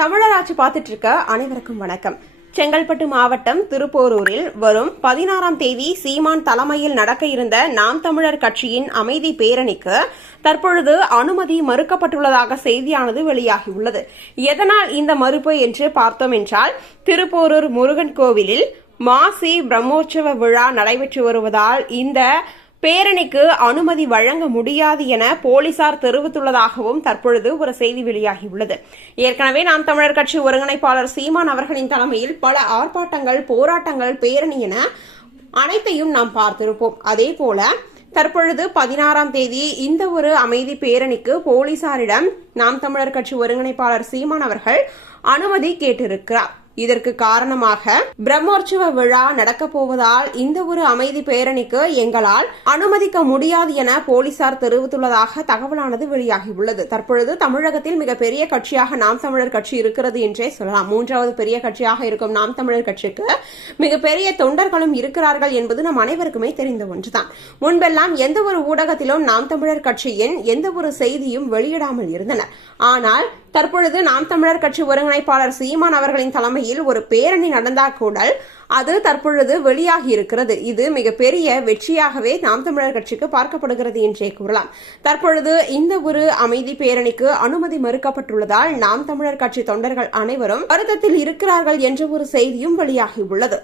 தமிழராட்சி பார்த்துட்டு இருக்க அனைவருக்கும் வணக்கம். செங்கல்பட்டு மாவட்டம் திருப்போரூரில் வரும் பதினாறாம் தேதி சீமான் தலைமையில் நடக்க இருந்த நாம் தமிழர் கட்சியின் அமைதி பேரணிக்கு தற்பொழுது அனுமதி மறுக்கப்பட்டுள்ளதாக செய்தியானது வெளியாகியுள்ளது. எதனால் இந்த மறுப்பு என்று பார்த்தோம் என்றால் திருப்போரூர் முருகன் கோவிலில் மாசி பிரம்மோற்சவ விழா நடைபெற்று வருவதால் இந்த பேரணிக்கு அனுமதி வழங்க முடியாது என போலீசார் தெரிவித்துள்ளதாகவும் தற்பொழுது ஒரு செய்தி வெளியாகியுள்ளது. ஏற்கனவே நாம் தமிழர் கட்சி ஒருங்கிணைப்பாளர் சீமான் அவர்களின் தலைமையில் பல ஆர்ப்பாட்டங்கள் போராட்டங்கள் பேரணி என அனைத்தையும் நாம் பார்த்திருப்போம். அதே போல தற்பொழுது பதினாறாம் தேதி இந்த ஒரு அமைதி பேரணிக்கு போலீசாரிடம் நாம் தமிழர் கட்சி ஒருங்கிணைப்பாளர் சீமான் அவர்கள் அனுமதி கேட்டிருக்கிறார். இதற்கு காரணமாக பிரம்மோற்சவ விழா நடக்கப் போவதால் இந்த ஒரு அமைதி பேரணிக்கு எங்களால் அனுமதிக்க முடியாது என போலீசார் தெரிவித்துள்ளதாக தகவலானது வெளியாகியுள்ளது. தற்பொழுது தமிழகத்தில் மிகப்பெரிய கட்சியாக நாம் தமிழர் கட்சி இருக்கிறது என்றே சொல்லலாம். மூன்றாவது பெரிய கட்சியாக இருக்கும் நாம் தமிழர் கட்சிக்கு மிகப்பெரிய தொண்டர்களும் இருக்கிறார்கள் என்பது நம் அனைவருக்குமே தெரிந்த ஒன்றுதான். முன்பெல்லாம் எந்த ஒரு ஊடகத்திலும் நாம் தமிழர் கட்சியின் எந்த ஒரு செய்தியும் வெளியிடாமல் இருந்தனர் ஆனால் தற்பொழுது நாம் தமிழர் கட்சி ஒருங்கிணைப்பாளர் சீமான் அவர்களின் தலைமையில் ஒரு பேரணி நடந்தால் கூட அது தற்பொழுது வெளியாகி இருக்கிறது. இது மிகப்பெரிய வெற்றியாகவே நாம் தமிழர் கட்சிக்கு பார்க்கப்படுகிறது என்றே கூறலாம். தற்பொழுது இந்த ஒரு அமைதி பேரணிக்கு அனுமதி மறுக்கப்பட்டுள்ளதால் நாம் தமிழர் கட்சி தொண்டர்கள் அனைவரும் வருத்தத்தில் இருக்கிறார்கள் என்ற ஒரு செய்தியும் வெளியாகியுள்ளது